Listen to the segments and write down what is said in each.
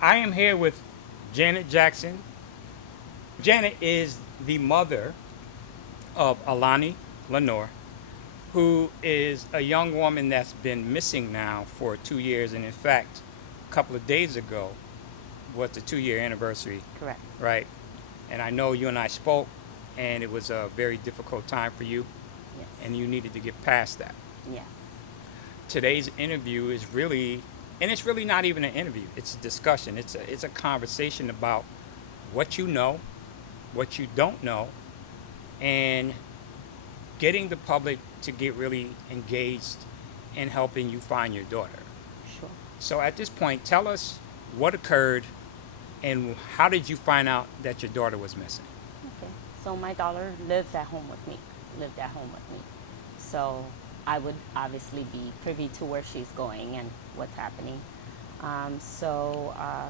I am here with Janet Jackson. Janet is the mother of Alani Lenore, who is a young woman that's been missing now for 2 years. And in fact, a couple of days ago was the 2 year anniversary, Correct. right? And I know you and I spoke, and it was a very difficult time for you, Yes. and you needed to get past that. Yes. Today's interview is really, and it's really not even an interview, it's a discussion. It's a conversation about what you know, what you don't know, and getting the public to get really engaged in helping you find your daughter. Sure. So at this point, tell us what occurred and how did you find out that your daughter was missing? Okay. So my daughter lives at home with me. Lived at home with me. So I would obviously be privy to where she's going and what's happening.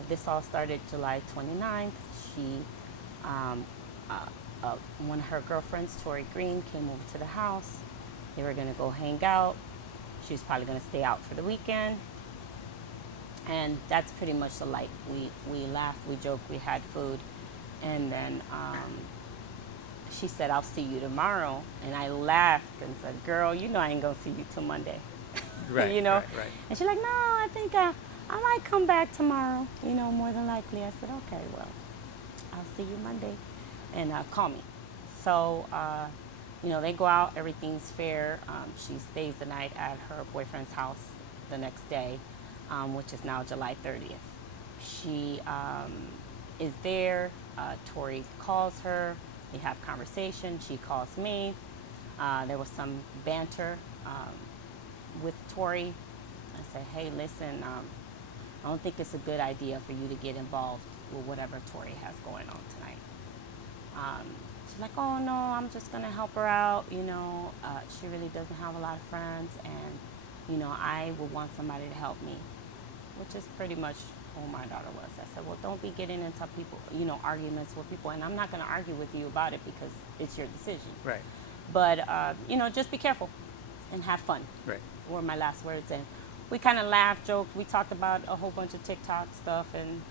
This all started July 29th. She, um, one of her girlfriends, Tori Green, came over to the house. They were going to go hang out. She was probably going to stay out for the weekend. And that's pretty much the light. We laughed, we joked, we had food. And then she said, I'll see you tomorrow. And I laughed and said, girl, you know I ain't going to see you till Monday. Right, you know? right. And she's like, no, I think I might come back tomorrow, more than likely. I said, okay, well, I'll see you Monday. And call me. So, they go out, everything's fair. She stays the night at her boyfriend's house the next day, which is now July 30th. She is there. Tori calls her. They have conversation. She calls me. There was some banter with Tori. I said, hey, listen, I don't think it's a good idea for you to get involved with whatever Tori has going on tonight. She's like, oh no, I'm just gonna help her out. She really doesn't have a lot of friends, and I would want somebody to help me, which is pretty much who my daughter was. I said, well, don't be getting into people, arguments with people, and I'm not gonna argue with you about it because it's your decision. Right. But just be careful and have fun. Right. Were my last words, and we kind of laughed, joked. We talked about a whole bunch of TikTok stuff and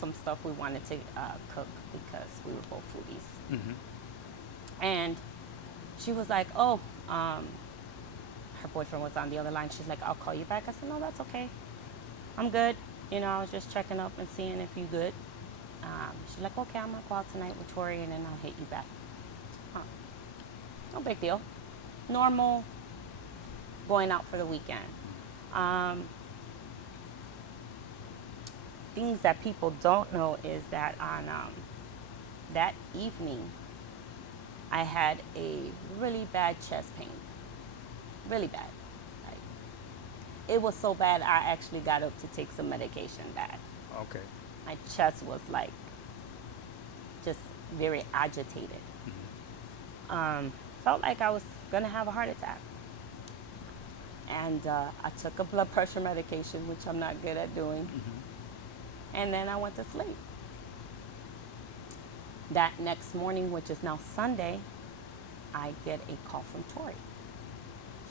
some stuff we wanted to cook because we were both foodies. Mm-hmm. And she was like, oh, her boyfriend was on the other line. She's like, I'll call you back. I said, no, that's okay. I'm good. I was just checking up and seeing if you good. She's like, okay, I'm going to go out tonight with Tori and then I'll hit you back. No big deal. Normal going out for the weekend. Things that people don't know is that on that evening, I had a really bad chest pain. Really bad. Like, it was so bad I actually got up to take some medication bad. Okay. My chest was like just very agitated. Felt like I was gonna have a heart attack. And I took a blood pressure medication, which I'm not good at doing. Mm-hmm. And then I went to sleep. That next morning, which is now Sunday, I get a call from Tori.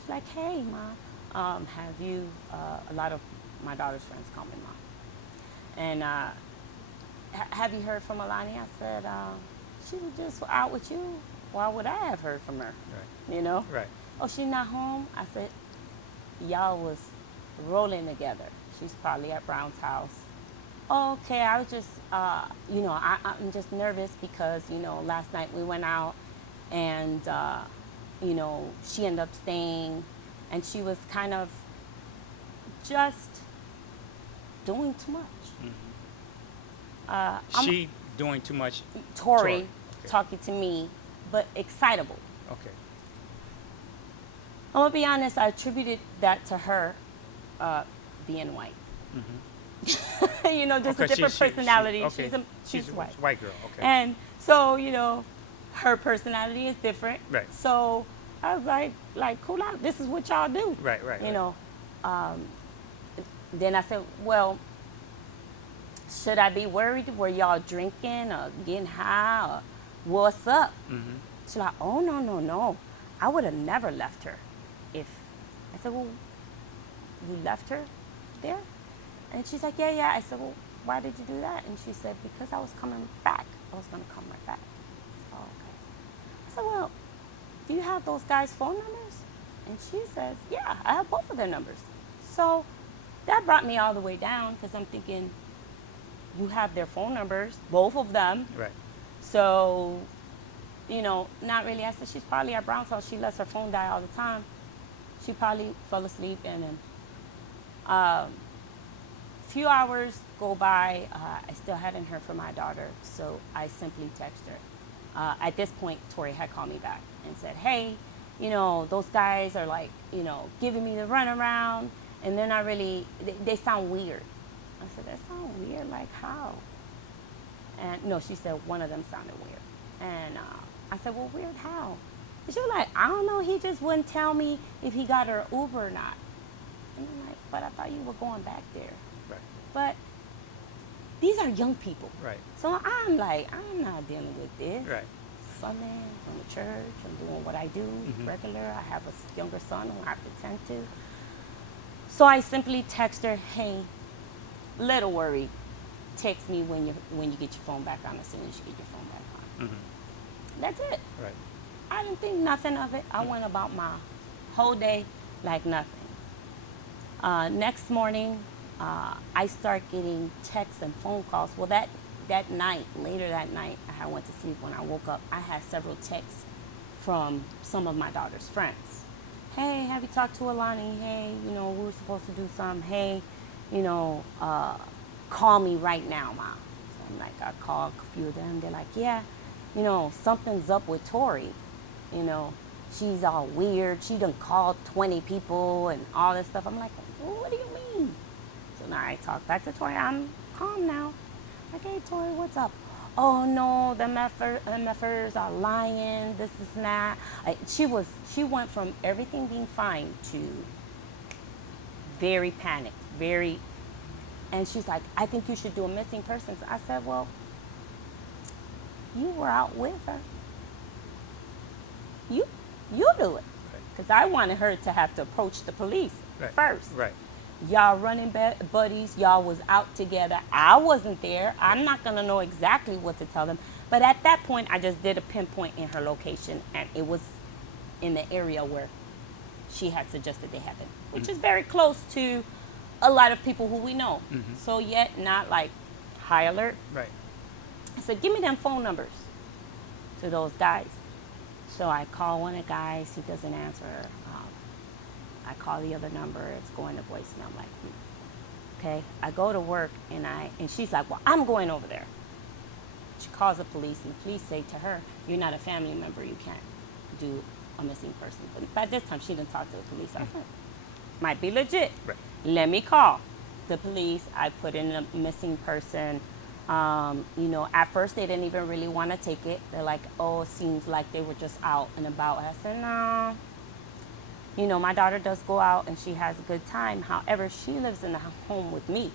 She's like, hey, Ma, have you, a lot of my daughter's friends call me Ma. And have you heard from Alani? I said, she was just out with you. Why would I have heard from her? Right. Right. Oh, she's not home? I said, y'all was rolling together. She's probably at Brown's house. Okay, I was just, I'm just nervous because, last night we went out and, she ended up staying and she was kind of just doing too much. Mm-hmm. She doing too much? Tori. Okay. Talking to me, but excitable. Okay. I'm gonna be honest, I attributed that to her being white. Mm-hmm. Just a different personality. Okay. She's white. White girl, okay. And so, her personality is different. Right. So I was like, cool out. This is what y'all do. Right. Then I said, well, should I be worried? Were y'all drinking or getting high or what's up? Mm-hmm. She's like, oh, no. I would have never left her if. I said, well, you left her there? And she's like, yeah. I said, well, why did you do that? And she said, because I was coming back. I was going to come right back. Oh, okay. I said, well, do you have those guys' phone numbers? And she says, yeah, I have both of their numbers. So that brought me all the way down because I'm thinking, you have their phone numbers, both of them. Right. So, not really. I said, she's probably at Brown's house. She lets her phone die all the time. She probably fell asleep, and then few hours go by. I still hadn't heard from my daughter, so I simply texted her. At this point, Tori had called me back and said, hey, those guys are like, giving me the runaround, and they're not really, they sound weird. I said, that sound weird? Like how? And no, she said one of them sounded weird. And I said, well, weird how? And she was like, I don't know, he just wouldn't tell me if he got her Uber or not. And I'm like, but I thought you were going back there. Right. But these are young people. Right. So I'm like, I'm not dealing with this. Right. Sunday, I'm at church, I'm doing what I do regular. I have a younger son who I have to tend to. So I simply text her, hey, little worried, text me when you get your phone back on as soon as you get your phone back on. That's it. Right. I didn't think nothing of it. I went about my whole day like nothing. Next morning, I start getting texts and phone calls. Well, that night, later that night, I went to sleep. When I woke up, I had several texts from some of my daughter's friends. Hey, have you talked to Alani? Hey, we were supposed to do something. Hey, call me right now, Mom. So I'm like, I called a few of them. They're like, yeah, something's up with Tori. She's all weird. She done called 20 people and all this stuff. I'm like, well, what do you mean? So now I talk back to Tori. I'm calm now. Like, hey, Tori, what's up? Oh, no, the MFers are lying. This is not. She went from everything being fine to very panicked, and she's like, I think you should do a missing persons. I said, well, you were out with her. You do it. Because I wanted her to have to approach the police first. Right. Y'all running buddies. Y'all was out together. I wasn't there. I'm not going to know exactly what to tell them. But at that point, I just did a pinpoint in her location, and it was in the area where she had suggested they happen, which is very close to a lot of people who we know. So yet not like high alert. Right. I said, give me them phone numbers to those guys. So I call one of the guys. He doesn't answer. I call the other number. It's going to voicemail. I'm like, okay. I go to work, and she's like, well, I'm going over there. She calls the police, and the police say to her, you're not a family member. You can't do a missing person. But by this time, she didn't talk to the police. I said, might be legit. Right. Let me call the police. I put in a missing person. At first they didn't even really want to take it. They're like, oh, it seems like they were just out and about. I said, no. My daughter does go out and she has a good time. However, she lives in the home with me.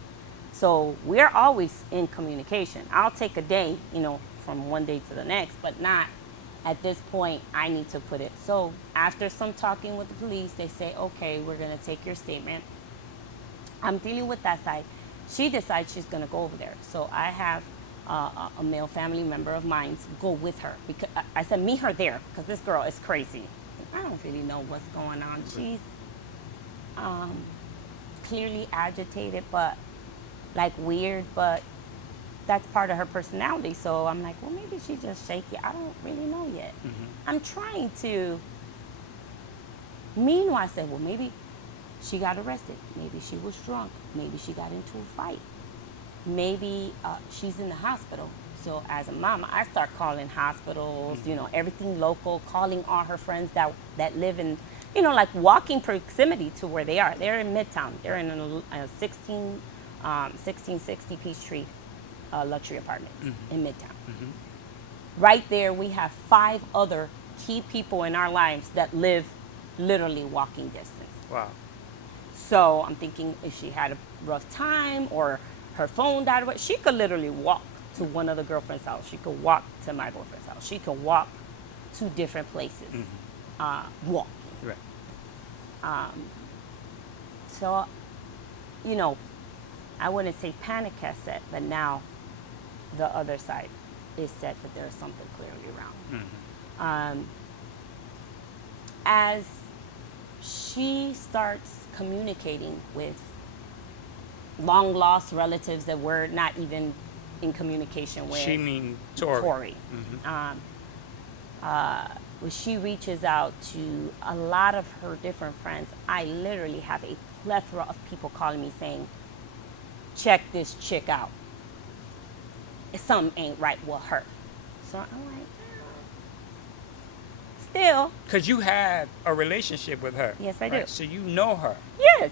So we're always in communication. I'll take a day, from one day to the next, but not at this point. I need to put it. So after some talking with the police, they say, okay, we're going to take your statement. I'm dealing with that side. She decides she's going to go over there. So I have a male family member of mine go with her. Because I said, meet her there, because this girl is crazy. I don't really know what's going on. She's clearly agitated, but like weird, but that's part of her personality. So I'm like, well, maybe she's just shaky. I don't really know yet. I'm trying to. Meanwhile, I said, well, maybe she got arrested. Maybe she was drunk. Maybe she got into a fight. Maybe she's in the hospital. So as a mama, I start calling hospitals, everything local, calling all her friends that live in, like walking proximity to where they are. They're in Midtown. They're in a 1660 Peachtree luxury apartments in Midtown. Right there, we have 5 other key people in our lives that live literally walking distance. Wow. So I'm thinking if she had a rough time or her phone died away, she could literally walk to one of the girlfriend's house. She could walk to my boyfriend's house. She could walk to different places, walking. Right. So, I wouldn't say panic has set, but now the other side is set that there's something clearly wrong. As she starts communicating with long lost relatives that we're not even in communication with. She mean Tori. When she reaches out to a lot of her different friends, I literally have a plethora of people calling me saying, check this chick out. Something ain't right with her. So I'm like, still. Because you have a relationship with her. Yes, I right? do. So you know her. Yes.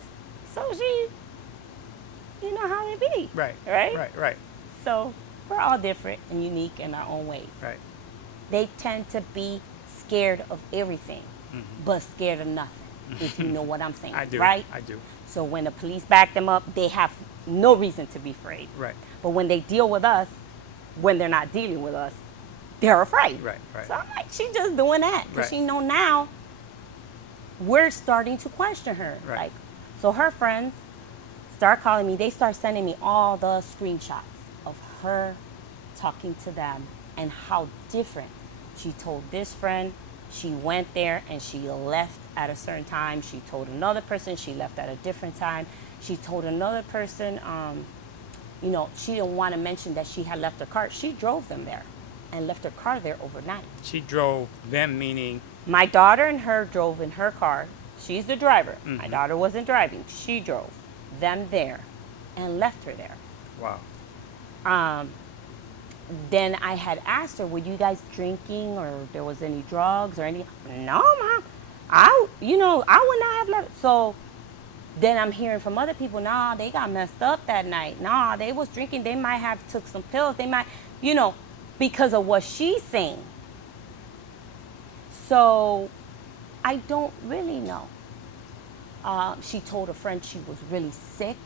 So she, you know how it be. Right. Right? Right. So we're all different and unique in our own ways. Right. They tend to be scared of everything, but scared of nothing, if you know what I'm saying. I do. Right? I do. So when the police back them up, they have no reason to be afraid. Right. But when they deal with us, when they're not dealing with us, they're afraid. Right. Right. So I'm like, she just doing that. Because Right. she know now we're starting to question her. Right. Like, so her friends start calling me. They start sending me all the screenshots of her talking to them and how different. She told this friend she went there and she left at a certain time. She told another person she left at a different time. She told another person, you know, she didn't want to mention that she had left her car. She drove them there and left her car there overnight. She drove them, meaning My daughter and her drove in her car. She's the driver. My daughter wasn't driving. She drove them there and left her there. wow. Then I had asked her, were you guys drinking or there was any drugs or any? No, Mom. I would not have left. So then I'm hearing from other people, nah, they got messed up that night. Nah, they was drinking. They might have took some pills. They might, because of what she's saying. So I don't really know. She told a friend she was really sick.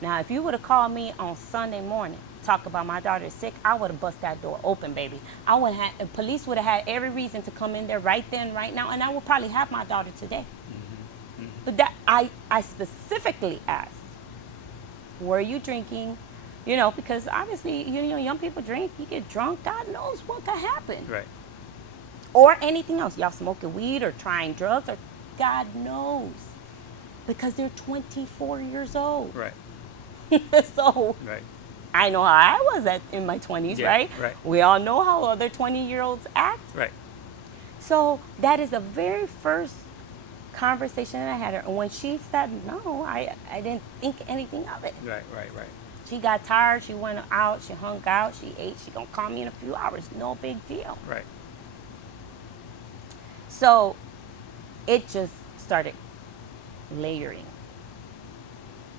Now, if you would have called me on Sunday morning, talk about my daughter is sick, I would have bust that door open, baby. The police would have had every reason to come in there right then, right now, and I would probably have my daughter today. But that I specifically asked, were you drinking? Because obviously, young people drink, you get drunk, God knows what could happen. Right. Or anything else. Y'all smoking weed or trying drugs, or God knows. Because they're 24 years old. Right. So Right. I know how I was in my 20s, Yeah, right? right. We all know how other 20-year-olds act. Right. So that is the very first conversation that I had her. And when she said no, I didn't think anything of it. Right. She got tired. She went out. She hung out. She ate. She gonna call me in a few hours. No big deal. Right. So it just started layering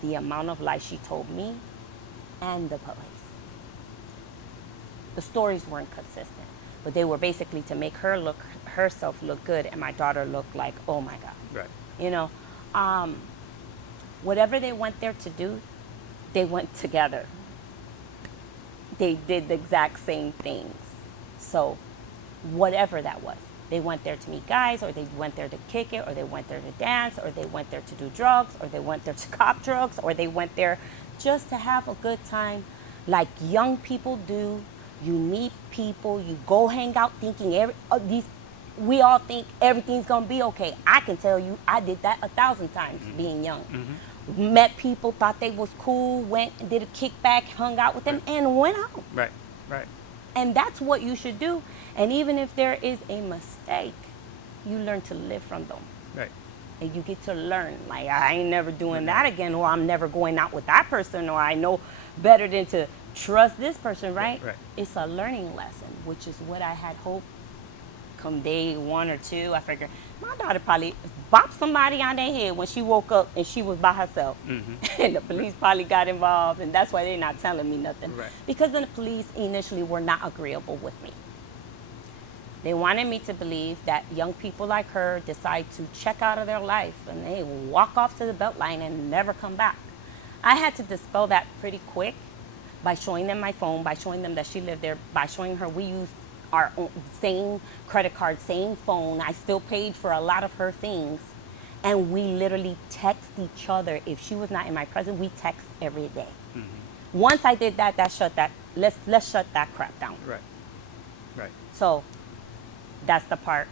the amount of lies she told me and the police. The stories weren't consistent, but they were basically to make herself look good and my daughter look like, oh my God. Right. Whatever they went there to do, they went together. They did the exact same things. So whatever that was, they went there to meet guys, or they went there to kick it, or they went there to dance, or they went there to do drugs, or they went there to cop drugs, or they went there just to have a good time like young people do. You meet people, you go hang out thinking we all think everything's gonna be okay. I can tell you, I did that 1,000 times being young. Met people, thought they was cool, went and did a kickback, hung out with them, and went home. Right. And that's what you should do. And even if there is a mistake, you learn to live from them. Right. And you get to learn, like, I ain't never doing that again, or I'm never going out with that person, or I know better than to trust this person, right? Right. It's a learning lesson, which is what I had hoped come day 1 or 2. I figured my daughter probably bopped somebody on their head when she woke up and she was by herself. And the police probably got involved, and that's why they're not telling me nothing. Right. Because the police initially were not agreeable with me. They wanted me to believe that young people like her decide to check out of their life and they walk off to the Beltline and never come back. I had to dispel that pretty quick by showing them my phone, by showing them that she lived there, by showing her we used our own, same credit card, same phone. I still paid for a lot of her things. And we literally text each other. If she was not in my presence, we text every day. Once I did that, let's shut that crap down. Right. Right. So that's the part.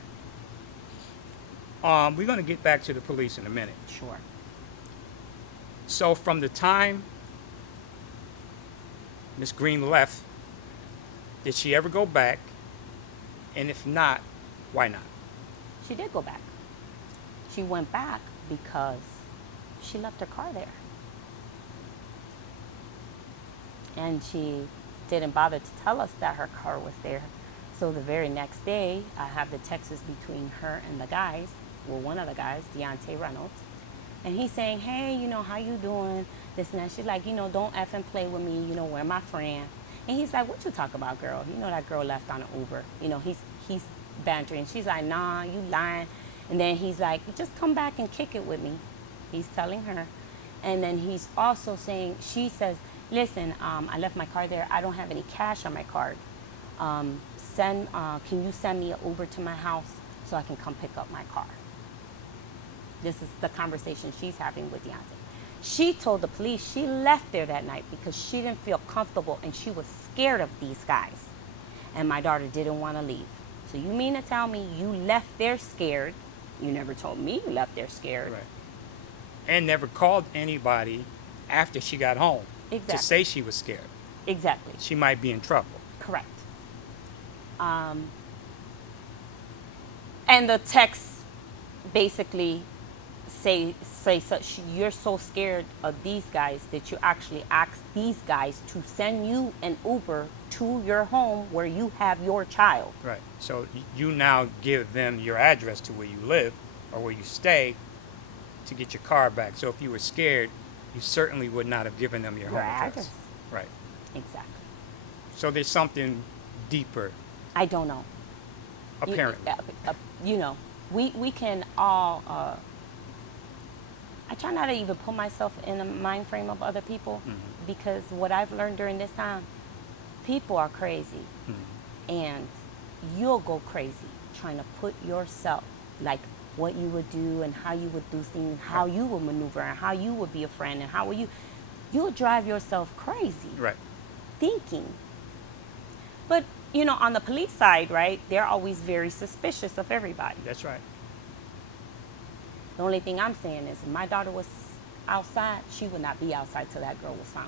We're going to get back to the police in a minute. Sure. So from the time Miss Green left, did she ever go back? And if not, why not? She did go back. She went back because she left her car there. And she didn't bother to tell us that her car was there. So the very next day, I have the texts between her and the guys. Well, one of the guys, Deontay Reynolds. And he's saying, hey, how you doing? This and that. She's like, don't effing play with me. We're my friend. And he's like, what you talk about, girl? That girl left on an Uber. He's bantering. She's like, nah, you lying. And then he's like, just come back and kick it with me. He's telling her. And then he's also saying, she says, listen, I left my car there. I don't have any cash on my card. Can you send me an Uber to my house so I can come pick up my car? This is the conversation she's having with Deontay. She told the police she left there that night because she didn't feel comfortable and she was scared of these guys. And my daughter didn't want to leave. So you mean to tell me you left there scared? You never told me you left there scared. Right. And never called anybody after she got home Exactly. to say she was scared. Exactly. She might be in trouble. Correct. And the text basically say such, you're so scared of these guys that you actually asked these guys to send you an Uber to your home where you have your child. Right. So you now give them your address to where you live or where you stay to get your car back. So if you were scared, you certainly would not have given them your home address. Right. Exactly. So there's something deeper. I don't know. Apparently. We can all. I try not to even put myself in the mind frame of other people because what I've learned during this time, people are crazy, and you'll go crazy trying to put yourself, like what you would do and how you would do things, how you would maneuver and how you would be a friend and how will you'll drive yourself crazy. Right. Thinking. But, on the police side, right, they're always very suspicious of everybody. That's right. The only thing I'm saying is if my daughter was outside, she would not be outside till that girl was found.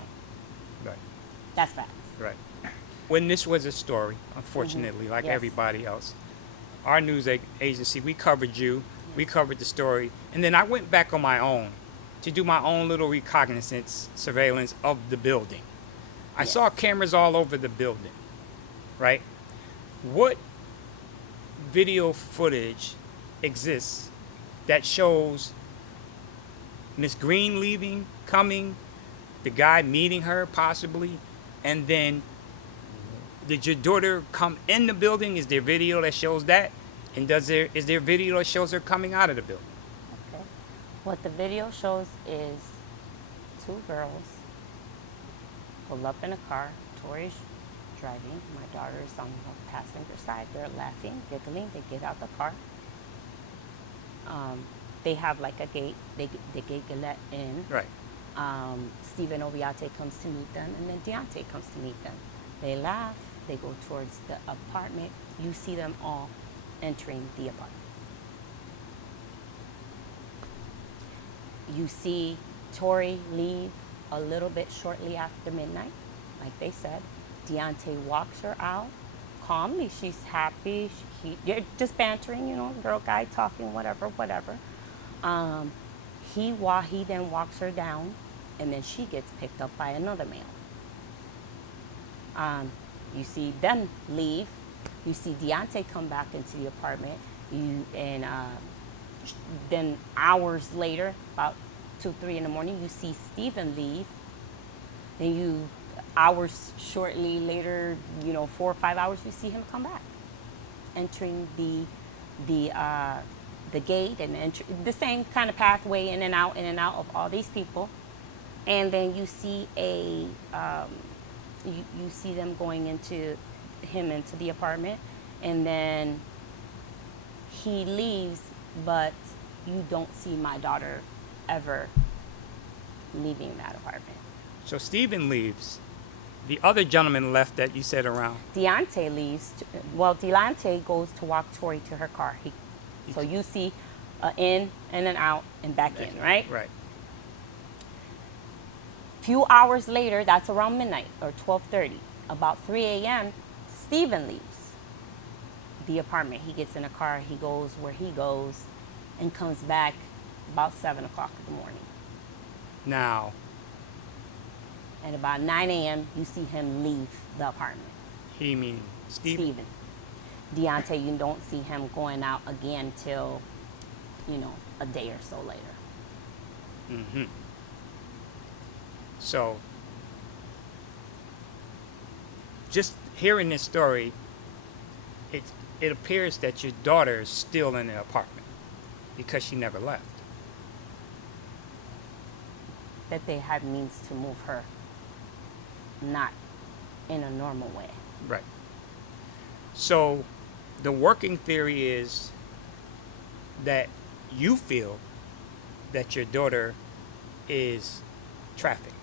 Right. That's facts. Right. When this was a story, unfortunately, like Yes. everybody else, our news agency, we covered you, we covered the story, and then I went back on my own to do my own little reconnaissance surveillance of the building. I saw cameras all over the building, right? What video footage exists that shows Miss Green leaving, coming, the guy meeting her possibly, and then did your daughter come in the building? Is there video that shows that? And is there video that shows her coming out of the building? Okay. What the video shows is two girls pull up in a car. Tori's driving. My daughter is on the passenger side. They're laughing, giggling. They get out the car. They have like a gate. They gate let in. Right. Stephen Obiate comes to meet them, and then Deontay comes to meet them. They laugh. They go towards the apartment. You see them all entering the apartment. You see Tori leave a little bit shortly after midnight, like they said. Deontay walks her out calmly. She's happy. They're just bantering, girl, guy talking, whatever. He then walks her down, and then she gets picked up by another male. You see them leave. You see Deontay come back into the apartment. Then hours later, about 2-3 in the morning, you see Stephen leave. Then hours shortly later, 4 or 5 hours, you see him come back, entering the gate and the same kind of pathway in and out of all these people. And then you see you see them going into the apartment, and then he leaves, but you don't see my daughter ever leaving that apartment. So Stephen leaves. The other gentleman left that you said around. Deontay leaves. Deontay goes to walk Tori to her car. So you see in and an out and back in, right? Right. Few hours later, that's around midnight or 12:30. About 3 a.m., Stephen leaves the apartment. He gets in a car. He goes where he goes, and comes back about 7 o'clock in the morning. Now, And about 9 a.m., you see him leave the apartment. he meaning Stephen. Stephen. Deontay, you don't see him going out again till, a day or so later. Mm-hmm. So, just hearing this story, it appears that your daughter is still in the apartment because she never left. That they had means to move her, not in a normal way. Right. So, the working theory is that you feel that your daughter is trafficked.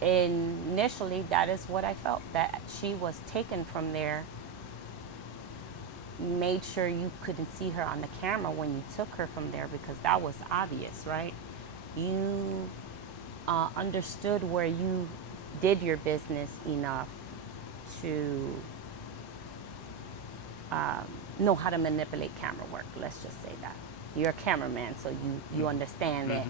Initially, that is what I felt, that she was taken from there, made sure you couldn't see her on the camera when you took her from there, because that was obvious, right? You understood where you did your business enough to know how to manipulate camera work. Let's just say that. You're a cameraman, so you understand that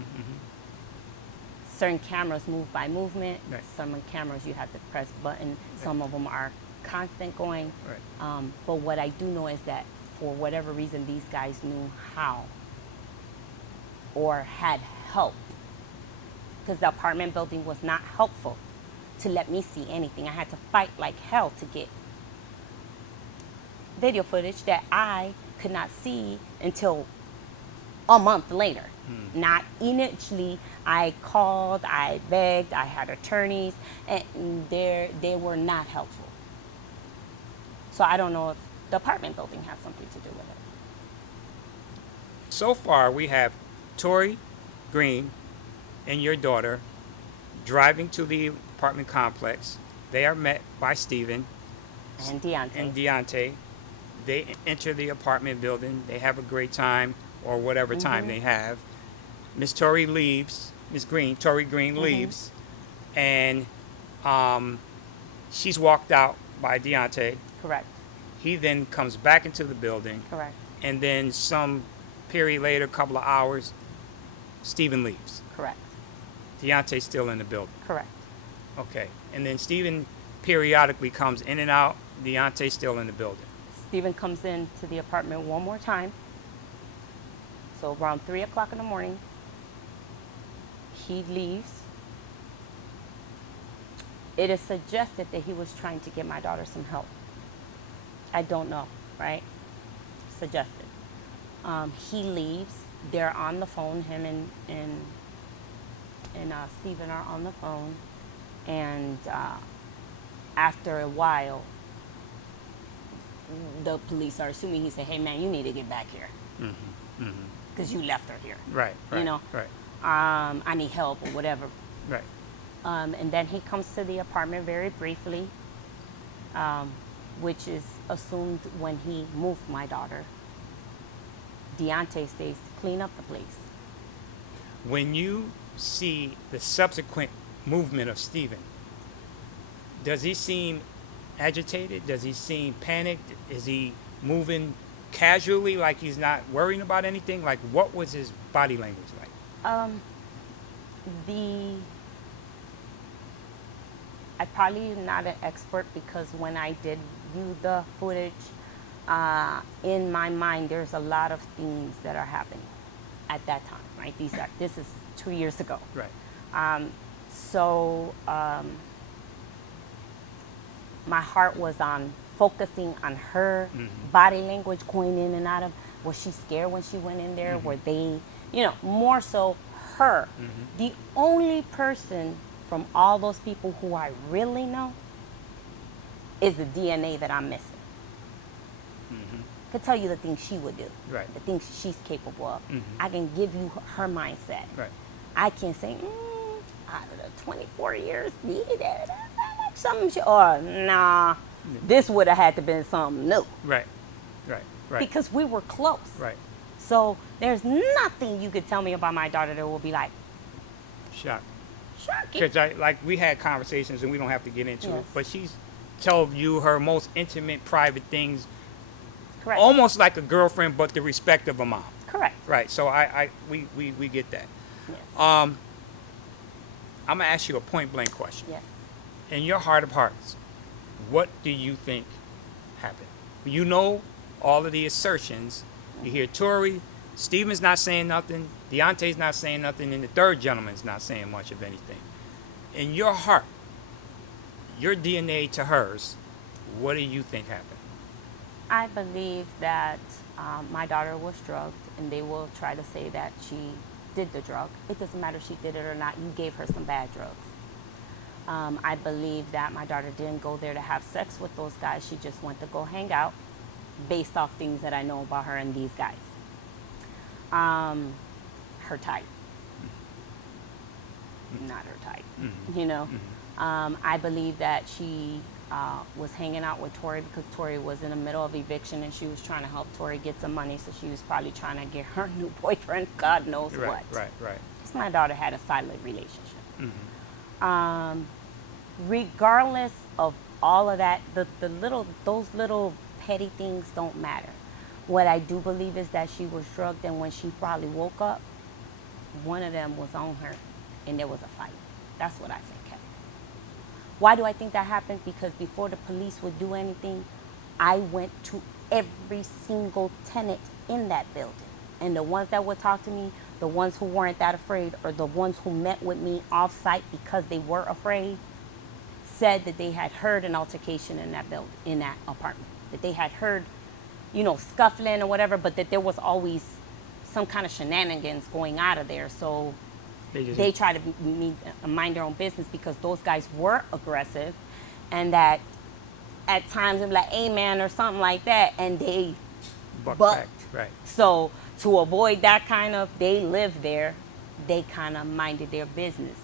certain cameras move by movement. Right. Some cameras you have to press button. Some of them are constant going. Right. But what I do know is that for whatever reason, these guys knew how or had help, because the apartment building was not helpful to let me see anything. I had to fight like hell to get video footage that I could not see until a month later. Not initially. I called, I begged, I had attorneys, and they were not helpful. So I don't know if the apartment building has something to do with it. So far, we have Tori Green and your daughter driving to the apartment complex. They are met by Stephen And Deontay. and Deontay. They enter the apartment building. They have a great time, or whatever time they have. Miss Tori leaves. Tori Green leaves, and she's walked out by Deontay. Correct. He then comes back into the building, Correct. and then some period later, a couple of hours, Stephen leaves. Correct. Deontay's still in the building. Correct. Okay. And then Stephen periodically comes in and out. Deontay's still in the building. Stephen comes into the apartment one more time. So around 3 o'clock in the morning, he leaves. It is suggested that he was trying to get my daughter some help. I don't know, right? Suggested. He leaves. They're on the phone. Him and Stephen are on the phone. And after a while, the police are assuming he said, "Hey, man, you need to get back here. Because you left her here. Right. Right. You know? Right. I need help," or whatever. Right. And then he comes to the apartment very briefly, which is assumed when he moved my daughter. Deontay stays to clean up the place. When you see the subsequent movement of Stephen, does he seem agitated? Does he seem panicked? Is he moving casually, like he's not worrying about anything? Like, what was his body language like? I probably am not an expert, because when I did view the footage, in my mind, there's a lot of things that are happening at that time, right? This is 2 years ago. Right. My heart was on focusing on her body language, going in and out of, was she scared when she went in there? Were they, more so her. The only person from all those people who I really know is the DNA that I'm missing. could tell you the things she would do, Right. the things she's capable of. Mhm. I can give you her mindset. Right. I can say, out of the 24 years, that's like something she, or nah, this would have had to been something new. Right. Right. Right. Because we were close. Right. So there's nothing you could tell me about my daughter that will be like, Shocked. shocking. Because we had conversations, and we don't have to get into Yes. it, but she's told you her most intimate, private things, Correct. almost like a girlfriend, but the respect of a mom. Correct. Right. So we get that. Yes. I'm gonna ask you a point blank question. Yes. In your heart of hearts, what do you think happened? You know all of the assertions. You hear Tori, Steven's not saying nothing, Deontay's not saying nothing, and the third gentleman's not saying much of anything. In your heart, your DNA to hers, what do you think happened? I believe that my daughter was drugged, and they will try to say that she did the drug. It doesn't matter if she did it or not. You gave her some bad drugs. I believe that my daughter didn't go there to have sex with those guys. She just went to go hang out based off things that I know about her and these guys. Her type. Not her type, you know. I believe that she was hanging out with Tori because Tori was in the middle of eviction and she was trying to help Tori get some money, so she was probably trying to get her new boyfriend, God knows Right, what. right, right. Because my daughter had a silent relationship. Regardless of all of that, those little petty things don't matter. What I do believe is that she was drugged, and when she probably woke up, one of them was on her and there was a fight. That's what I think happened. Why do I think that happened? Because before the police would do anything, I went to every single tenant in that building. And the ones that would talk to me, the ones who weren't that afraid, or the ones who met with me off site because they were afraid, said that they had heard an altercation in that building, in that apartment. That they had heard, scuffling or whatever, but that there was always some kind of shenanigans going out of there. So they try to mind their own business because those guys were aggressive, and that at times they'd be like, "Hey man," or something like that, and they bucked. Right. So to avoid that they lived there, they kind of minded their business.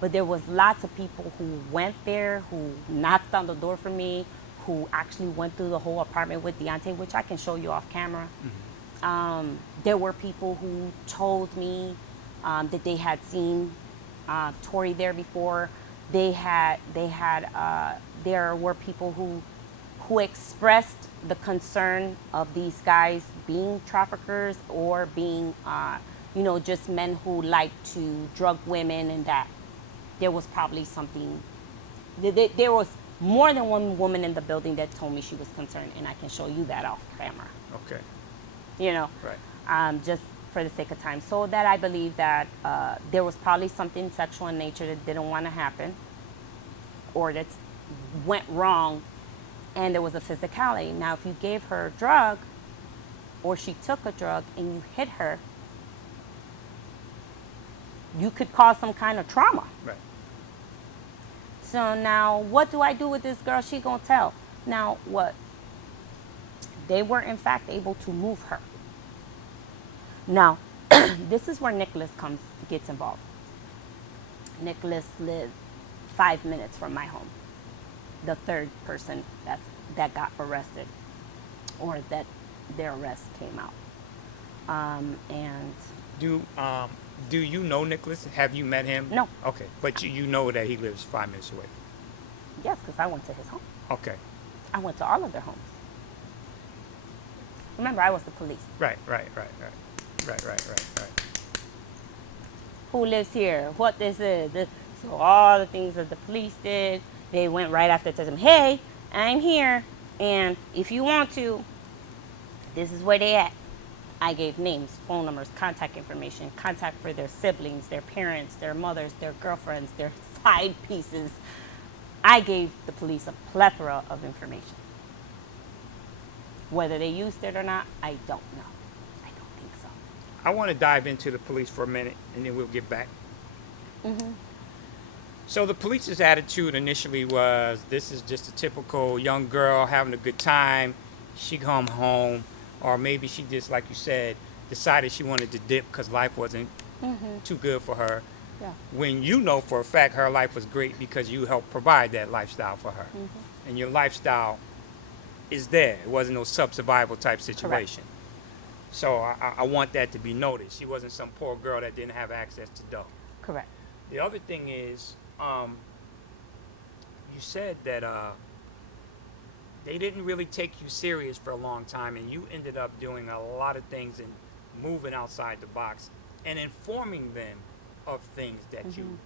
But there was lots of people who went there, who knocked on the door for me, who actually went through the whole apartment with Deontay, which I can show you off camera. There were people who told me that they had seen Tori there before. There were people who expressed the concern of these guys being traffickers or being, just men who like to drug women, and that there was probably something. There was more than one woman in the building that told me she was concerned, and I can show you that off camera. Okay. Right. Just for the sake of time. So that I believe that there was probably something sexual in nature that didn't want to happen, or that went wrong, and there was a physicality. Now, if you gave her a drug, or she took a drug and you hit her, you could cause some kind of trauma. Right. So now, what do I do with this girl? She gonna tell. Now, what? They were in fact able to move her. Now, this is where Nicholas gets involved. Nicholas lived 5 minutes from my home. The third person that got arrested, or that their arrest came out. And do you know Nicholas? Have you met him? No. Okay, but you know that he lives 5 minutes away. yes, because I went to his home. Okay. I went to all of their homes. Remember, I was the police. Right. Who lives here? What this is? So all the things that the police did, they went right after to them. Hey, I'm here, and if you want to, this is where they at. I gave names, phone numbers, contact information, contact for their siblings, their parents, their mothers, their girlfriends, their side pieces. I gave the police a plethora of information. Whether they used it or not, I don't know. I don't think so. I want to dive into the police for a minute, and then we'll get back. So the police's attitude initially was, this is just a typical young girl having a good time. She come home. or maybe she just, like you said, decided she wanted to dip because life wasn't too good for her. Yeah. When you know for a fact her life was great because you helped provide that lifestyle for her, and your lifestyle is there. It wasn't no sub-survival type situation. So I want that to be noted. She wasn't some poor girl that didn't have access to dough. Correct. The other thing is, you said that they didn't really take you serious for a long time, and you ended up doing a lot of things and moving outside the box and informing them of things that you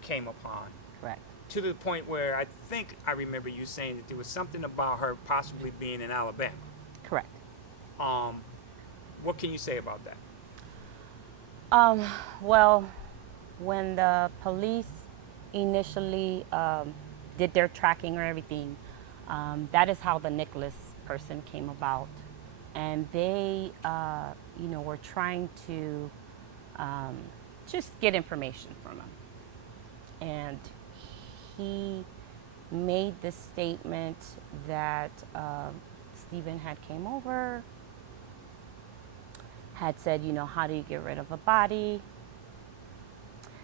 came upon. Correct. To the point where I think I remember you saying that there was something about her possibly being in Alabama. Correct. What can you say about that? Well, when the police initially did their tracking or everything, that is how the Nicholas person came about. And they, were trying to just get information from him. And he made this statement that Stephen had came over, had said, how do you get rid of a body?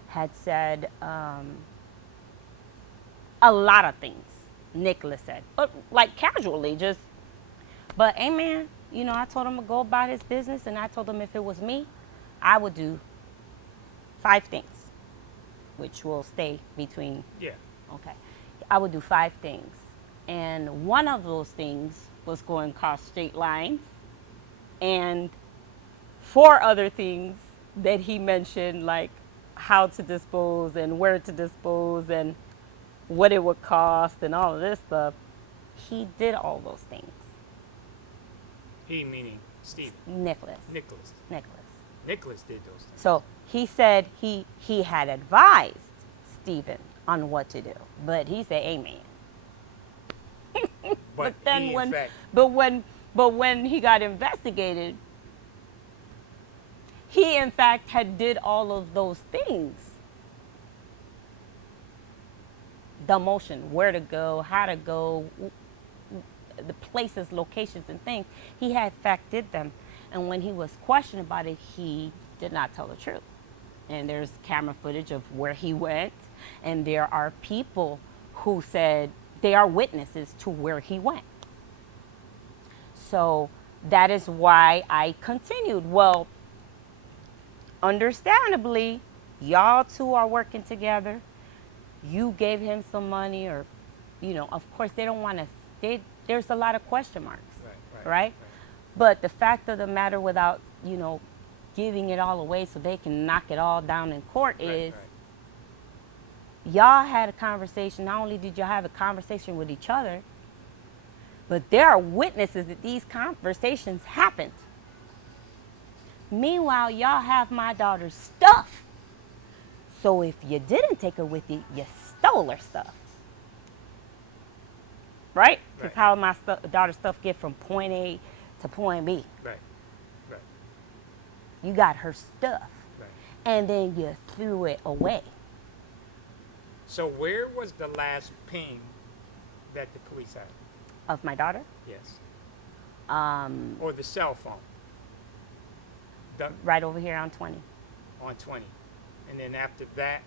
Had said a lot of things, Nicholas said, but like casually, just, but hey man, I told him to go about his business, and I told him if it was me, I would do 5 things, which will stay between. Yeah. Okay. I would do 5 things. And one of those things was going across state lines, and 4 other things that he mentioned, like how to dispose and where to dispose and what it would cost and all of this stuff. He did all those things. He meaning Steve. Nicholas. Nicholas did those things. So he said he had advised Stephen on what to do, but he said, "Amen." But then he, when, in fact, but when he got investigated, he in fact had did all of those things. The motion, where to go, how to go, the places, locations, and things. He had in fact did them. And when he was questioned about it, he did not tell the truth. And there's camera footage of where he went. And there are people who said they are witnesses to where he went. So that is why I continued. Well, understandably, y'all two are working together. You gave him some money, or, of course they don't want to, there's a lot of question marks, right? But the fact of the matter, without, giving it all away so they can knock it all down in court, is y'all had a conversation. Not only did y'all have a conversation with each other, but there are witnesses that these conversations happened. Meanwhile, y'all have my daughter's stuff. So if you didn't take her with you, you stole her stuff. Right? Because how my daughter's stuff get from point A to point B. Right. You got her stuff. Right. And then you threw it away. So where was the last ping that the police had? Of my daughter? Yes. Or the cell phone? Right over here on 20. On 20. And then after that,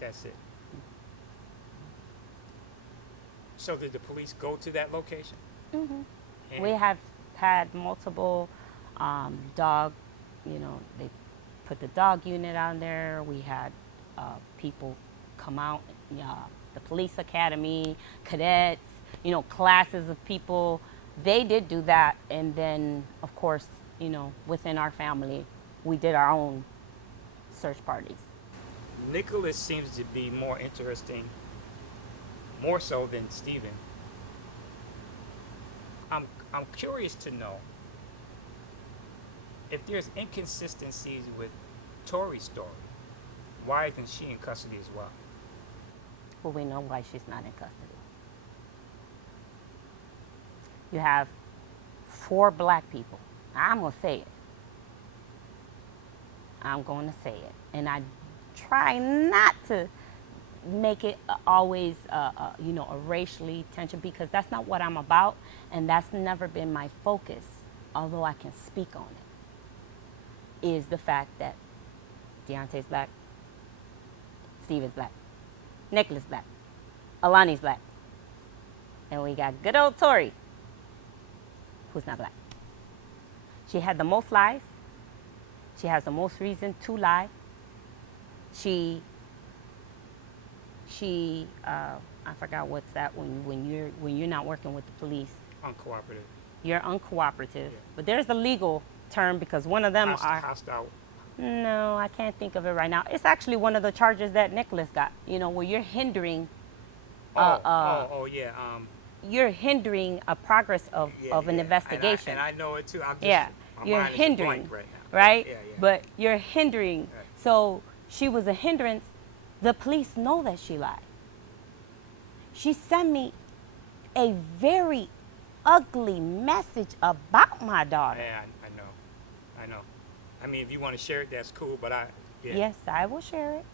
that's it. So did the police go to that location? Mm-hmm. We have had multiple dog, they put the dog unit on there. We had people come out, the police academy, cadets, classes of people. They did do that. And then, of course, within our family, we did our own search parties. Nicholas seems to be more interesting, more so than Stephen. I'm curious to know if there's inconsistencies with Tori's story. Why isn't she in custody as well? Well, we know why she's not in custody. You have 4 black people. I'm going to say it. I'm going to say it. And I try not to make it always, a racially tension, because that's not what I'm about, and that's never been my focus. although I can speak on it, is the fact that Deontay's black, Steve is black, Nicholas black, Alani's black, and we got good old Tori, who's not black. She had the most lies. She has the most reason to lie. She I forgot what's that when you're not working with the police. Uncooperative. You're uncooperative. Yeah. But there's the legal term because one of them are Hostile. no, I can't think of it right now. It's actually one of the charges that Nicholas got. You know, where you're hindering. Yeah. You're hindering a progress of an investigation. And I know it too. I'm just, Yeah, my you're mind is hindering, blank right now. right? Yeah. But you're hindering. Right. So she was a hindrance. The police know that she lied. She sent me a very ugly message about my daughter. Yeah, I know. I mean, if you want to share it, that's cool. But Yes, I will share it.